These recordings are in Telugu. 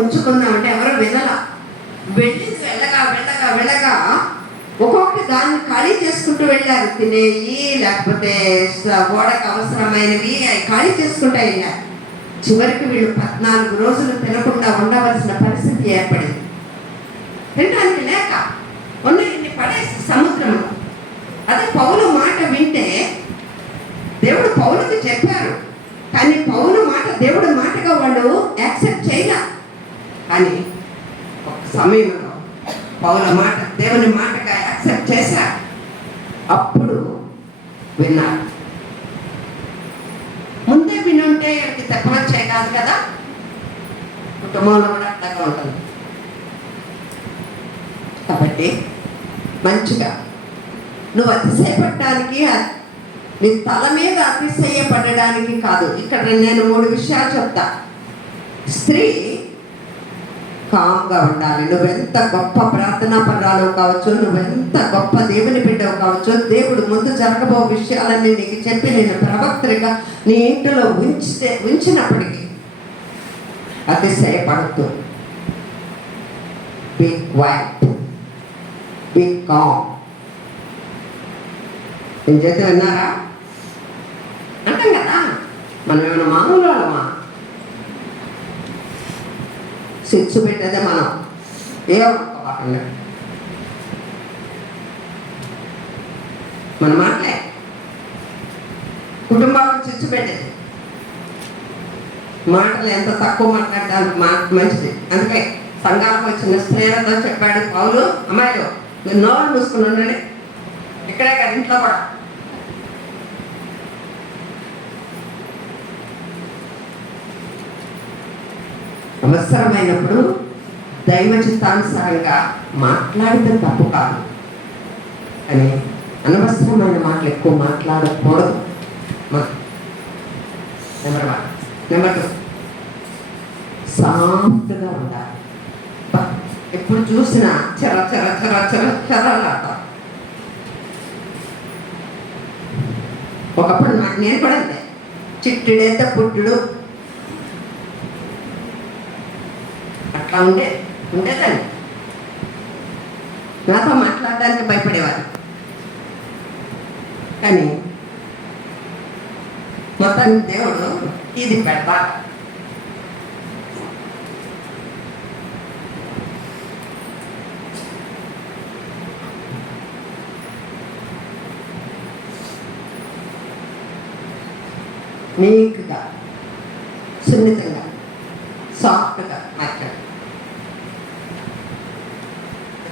ఉంచుకుందామంటే ఎవరో వెళ్ళలా. వెళ్ళింది వెళ్ళగా ఒక్కొక్కటి దాన్ని ఖాళీ చేసుకుంటూ వెళ్ళారు. తినేవి లేకపోతే గోడకు అవసరమైనవి ఖాళీ చేసుకుంటూ వెళ్ళారు. చివరికి వీళ్ళు 14 రోజులు తినకుండా ఉండవలసిన పరిస్థితి ఏర్పడింది. తినడానికి లేక ఉన్నన్ని పడేసి సముద్రంలో. అదే పౌలు మాట వింటే దేవుడు పౌలుకి చెప్పారు, కానీ పౌలు మాట దేవుడు మాటగా వాళ్ళు యాక్సెప్ట్ చేయలే. కానీ ఒక సమయంలో పౌల మాట దేవుని మాటగా యాక్సెప్ట్ చేశారు. అప్పుడు విన్నారు. ముందే వినుంటే వీళ్ళకి చెప్పవచ్చే కాదు కదా. కుటుంబంలో కూడా అట్లాగా ఉంటుంది. కాబట్టి మంచిగా నువ్వు అతిశయపడటానికి, నీ తల మీద అతిశయపడడానికి కాదు. ఇక్కడ నేను 3 విషయాలు చెప్తా. స్త్రీ కామ్గా ఉండాలి. నువ్వెంత గొప్ప ప్రార్థనా పరాలు కావచ్చు, నువ్వెంత గొప్ప దేవుని బిడ్డవు కావచ్చు, దేవుడు ముందు జరగబో విషయాలన్నీ నీకు చెప్పి నేను ప్రవక్తగా నీ ఇంటిలో ఉంచినప్పటికీ అతిశయపడుతూ బీ క్వైట్, బీ కామ్. ఏం చేస్తే విన్నారా అంటాం కదా. మనం ఏమైనా మామూలు వాళ్ళమా? సిచ్చు పెట్టేదే మనం. ఏమనుకోవాలండి మన మాటలే కుటుంబాలకు చిచ్చు పెట్టేది. మాటలు ఎంత తక్కువ మాట్లాడడానికి మంచిది. అందుకే సంఘాలకు వచ్చిన స్త్రీలతో చెప్పాడు పౌలు, అమ్మాయిలు మీరు నోరు మూసుకుని ఉండండి. ఇక్కడే కదా, ఇంట్లో కూడా. అవసరమైనప్పుడు దైవ చిత్తానుసారంగా మాట్లాడితే తప్పు కాదు, కానీ అనవసరమైన మాటలు ఎక్కువ మాట్లాడకూడదు. నెంబర్ 1. నెంబర్ 2, సాఫ్ట్గా ఉండాలి. ఎప్పుడు చూసినా చర చర చర చర చరాలాట. ఒకప్పుడు నేను కూడా అంతే, చిట్టుడేత పుట్టుడు అట్లా ఉండేదాన్ని. నాతో మాట్లాడడానికి భయపడేవారు. కానీ మొత్తాన్ని దేవుడు ఇది పెడతా. నీట్గా, సున్నితంగా, సాఫ్ట్గా మాట్లాడు.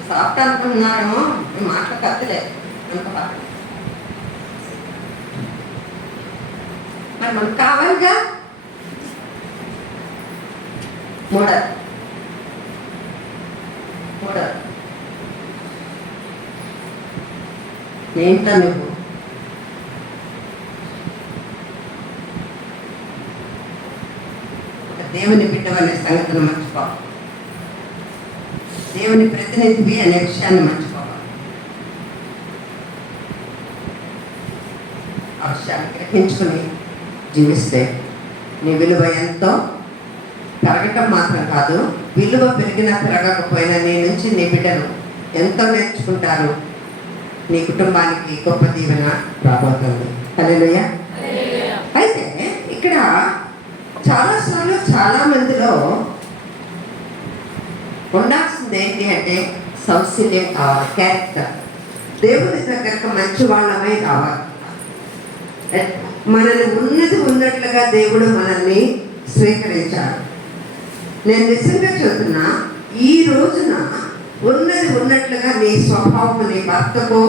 సాఫ్ట్ అనుకుంటున్నారేమో, మాటలు కత్తలేదు అనుకో. మరి మనకు కావాలిగా మూడర్ ఏంటో నువ్వు ఒక దేవుని బిడ్డవనే సంగతిని మర్చిపోవాలి. దేవుని ప్రతినిధివి అనే విషయాన్ని మర్చిపోవాలి. ఆ విషయాన్ని గ్రహించుకుని జీవిస్తే నీ విలువ ఎంతో పెరగటం మాత్రం కాదు, విలువ పెరిగినా పెరగకపోయినా నీ నుంచి నీ బిడ్డలు ఎంతో నేర్చుకుంటారు. నీ కుటుంబానికి గొప్ప దీవెన రాబోతుంది. హల్లెలూయా. అయితే ఇక్కడ చాలాసార్లు చాలా మందిలో ఉండాల్సింది ఏంటి అంటే సౌశల్యం కావాలి, క్యారెక్టర్. దేవుని దగ్గరకు మంచి వాళ్ళమై రావాలి. మనల్ని ఉన్నట్లుగా దేవుడు మనల్ని స్వీకరించాడు. నేను నిజంగా చెబుతున్నా, ఈ రోజున ఉన్నట్లుగా నీ స్వభావం నీ భర్తకో,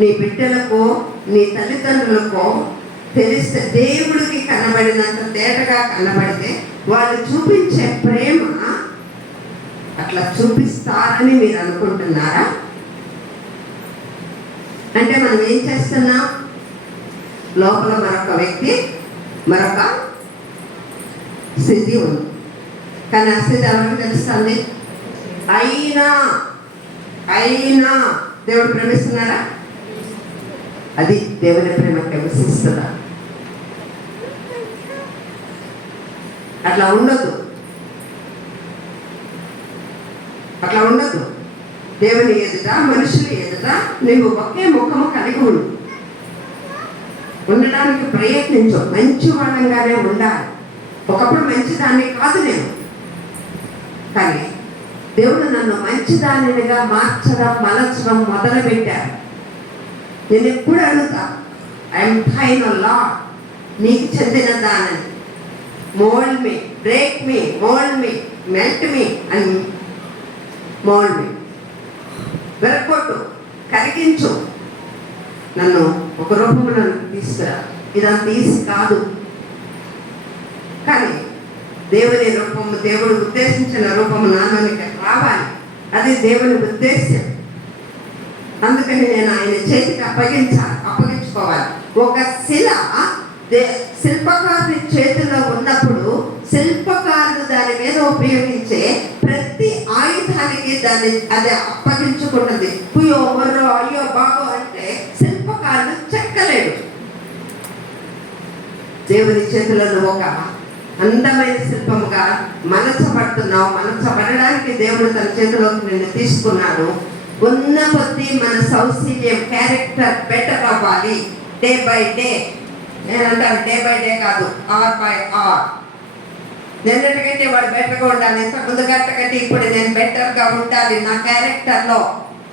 నీ బిడ్డలకో, నీ తల్లిదండ్రులకో తెలిస్తే, దేవుడికి కనబడినంత తేటగా కనబడితే వాళ్ళు చూపించే ప్రేమ అట్లా చూపిస్తారని మీరు అనుకుంటున్నారా? అంటే మనం ఏం చేస్తున్నాం? లోపల మరొక వ్యక్తి, మరొక స్థితి ఉంది. కానీ ఆ స్థితి ఎవరికి తెలుస్తుంది? అయినా దేవుడు ప్రేమిస్తున్నారా? అది దేవుని ప్రేమ ప్రవేశిస్తుందా? అట్లా ఉండదు. అట్లా ఉండదు. దేవుని ఎదుట, మనుషుల ఎదుట నువ్వు ఒకే ముఖము కలిగి ఉండడానికి ప్రయత్నించు. మంచి వాళ్ళంగానే ఉండాలి. ఒకప్పుడు మంచిదాన్ని కాదు నేను, కానీ దేవుడు నన్ను మంచిదానిగా మార్చడం, మలచడం మొదలుపెట్టారు. నేను ఎప్పుడు అడుగుతా, ఐఎమ్ ట్రైన్ లార్డ్, నీకు చెందిన దానని. Mould me, break me, mould me, melt me and mould me. వెరకొట్టు, కరిగించు, నన్ను ఒక రూపంలో తీసుకురా. ఇదంతా ఈజీ కాదు, కానీ దేవుని రూపము, దేవుడు ఉద్దేశించిన రూపము నాలోనికి రావాలి. అది దేవుని ఉద్దేశం. అందుకని నేను ఆయన చేతికి అప్పగించుకోవాలి. ఒక శిల శిల్పకారుని చేతిలో ఉన్నప్పుడు శిల్పకారుడు దాని మీద ఉపయోగించే ప్రతి ఆయుధానికి అది అప్పగించుకున్నది. పుయ్యో మొర్రో అయ్యో బాగో అంటే శిల్పకారుడు చెక్కలేడు. దేవుని చేతిలో ఒక అందమైన శిల్పముగా మనసపడుతున్నావు. మనసపడడానికి దేవుడు తన చేతిలోకి నిన్ను తీసుకున్నాడు. ఉన్న కొద్దీ మన సౌశీల్యం, క్యారెక్టర్ బెటర్ అవ్వాలి. Day by day. నేను అంటాను, డే బై డే కాదు, ఆర్ బై ఆర్. నిన్నటికంటే వాడు బెటర్గా ఉండాలి. ఇంతకుముందు కంటే ఇప్పుడు నేను బెటర్గా ఉండాలి. నా క్యారెక్టర్లో,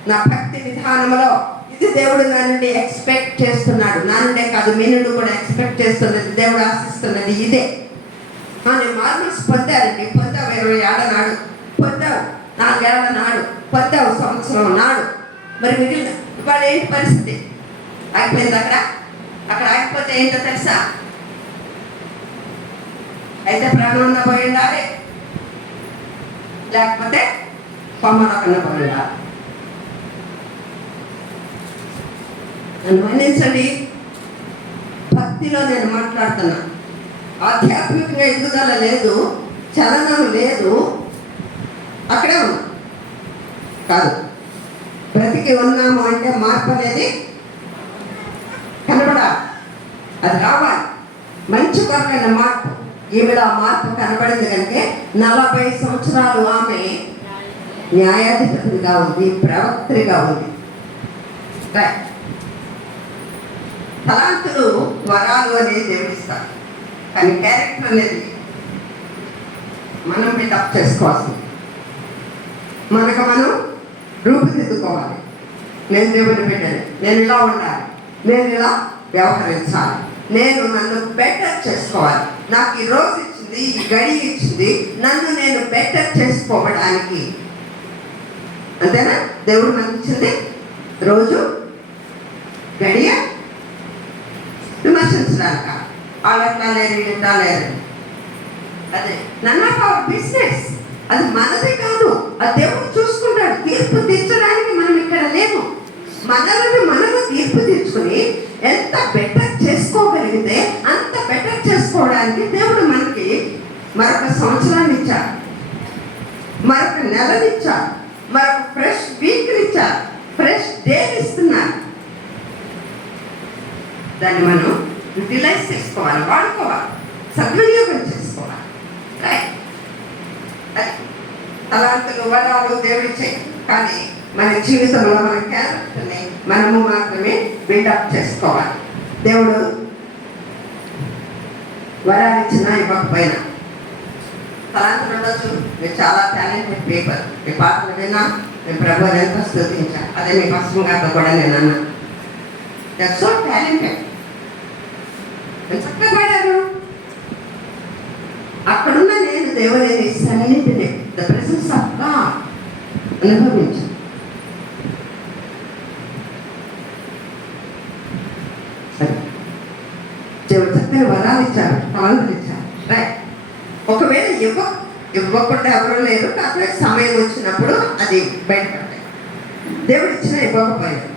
నా భక్తి విధానంలో. ఇది దేవుడు నా నుండి ఎక్స్పెక్ట్ చేస్తున్నాడు. నా నుండే కాదు, మీ నుండి కూడా ఎక్స్పెక్ట్ చేస్తున్నది, దేవుడు ఆశిస్తున్నది ఇదే. నేను మార్మల్స్ పొందారండి. పొందావు 20 ఏళ్ళ నాడు, పొందావు 4 ఏళ్ల నాడు, పొందావు సంవత్సరం నాడు. మరి మిగిలిన ఇవాళ ఏంటి పరిస్థితి? ఆగిపోయింది అక్కడ ఆగిపోతే ఏంటో తెలుసా? అయితే ప్రాణం పోయి ఉండాలి, లేకపోతే కొమ్మనకన్నా పోయి ఉండాలి. నన్ను మన్నించండి, భక్తిలో నేను మాట్లాడుతున్నా. ఆధ్యాత్మికంగా ఎదుగుదల లేదు, చలనం లేదు, అక్కడే ఉన్నా కాదు. బ్రతికి ఉన్నాము అంటే మార్పు అనేది కనబడాలి, అది రావాలి. మంచి కొరకైన మార్పు. ఈవిడ ఆ మార్పు కనబడింది కనుక 40 సంవత్సరాలు ఆమె న్యాయాధిపతిగా ఉంది, ప్రవక్త్రిగా ఉంది. తలాంతులు, వరాలు అనేది దేవుడిస్తారు, కానీ క్యారెక్టర్ అనేది మనం బిల్డప్ చేసుకోవాల్సింది. మనకు మనం రూపుదిద్దుకోవాలి. నేను దేవుని బిడ్డని, నేను ఇలా ఉండాలి, నేను ఇలా వ్యవహరించాలి, నేను నన్ను బెటర్ చేసుకోవాలి. నాకు ఈ రోజు ఇచ్చింది, ఈ గడి ఇచ్చింది, నన్ను నేను బెటర్ చేసుకోవడానికి. అంతేనా? దేవుడు మనకి ఇచ్చింది రోజు గడియ విమర్శించడానిక. వాళ్ళు అట్లా లేరు, ఇట్లా లేరు. అదే నన్ ఆఫ్ అవర్ బిజినెస్. అది మనది కాదు, అది దేవుడు చూసుకుంటాడు. తీర్పు తీర్చడానికి మనం ఇక్కడ లేము. మనలను మనము తీర్పు తీర్చుకుని ఎంత బెటర్ చేసుకోగలిగితే అంత బెటర్ చేసుకోవడానికి దేవుడు మనకి మరొక సంవత్సరాన్ని ఇచ్చాడు, మరొక నెలనిచ్చాడు, మరొక ఫ్రెష్ వీక్ ఇచ్చాడు, ఫ్రెష్ డేని ఇస్తున్నారు. దాన్ని మనం యూటిలైజ్ చేసుకోవాలి, వాడుకోవాలి, సద్వినియోగం చేసుకోవాలి. రైట్? అది తలాంతులు, వరాలు దేవుడిచ్చే, కానీ మన జీవితంలో మన క్యారెక్టర్ని మనము మాత్రమే బిల్డప్ చేసుకోవాలి. దేవుడు వరాలు ఇచ్చినా ఇవ్వకపోయినా, తలాంతులు ఉండొచ్చు, మీరు చాలా టాలెంటెడ్ పీపుల్, మీ పాటలు విన్నా, మీ ప్రభువుని ఎంతో స్తుతించా. అదే మీ పశ్చిమ గారితో కూడా నేను అన్నా, దట్స్ సో టాలెంటెడ్, చక్కగా పాడారు. అక్కడున్న నేను దేవుని సన్నిధిని, ద ప్రెసెన్స్ ఆఫ్ గాడ్ అనుభవించాను. దేవుడు చక్కని వరాలు ఇచ్చారు, తలాంతులు ఇచ్చారు. రైట్? ఒకవేళ ఇవ్వకుండా ఎవరు లేరు, కాకపోతే సమయం వచ్చినప్పుడు అది బయటపడతాయి. దేవుడు ఇచ్చిన ఇవ్వకపోయాడు.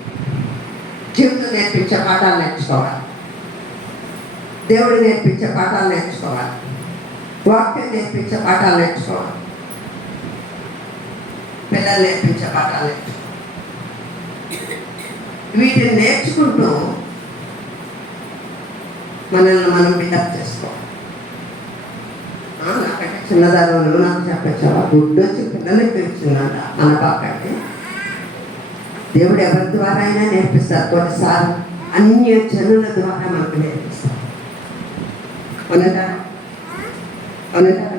జీవితం నేర్పించే పాఠాలు నేర్చుకోవాలి, దేవుడు నేర్పించే పాఠాలు నేర్చుకోవాలి, వాక్యం నేర్పించే పాఠాలు నేర్చుకోవాలి, పిల్లలు నేర్పించే పాఠాలు నేర్చుకోవాలి. వీటిని నేర్చుకుంటూ మనల్ని మనం బిల్డప్ చేసుకోవాలి. నాకంటే చిన్నదారు నువ్వు నాకు చెప్పచ్చావా, గుడ్డు వచ్చి పిల్లల్ని పిలుచున్నాడు అనబాకండి. దేవుడు ఎవరి ద్వారా అయినా నేర్పిస్తారు, కొన్నిసార్లు అన్య జనుల ద్వారా మనకు నేర్పిస్తారు. అవునంటారా? అవునంటారా?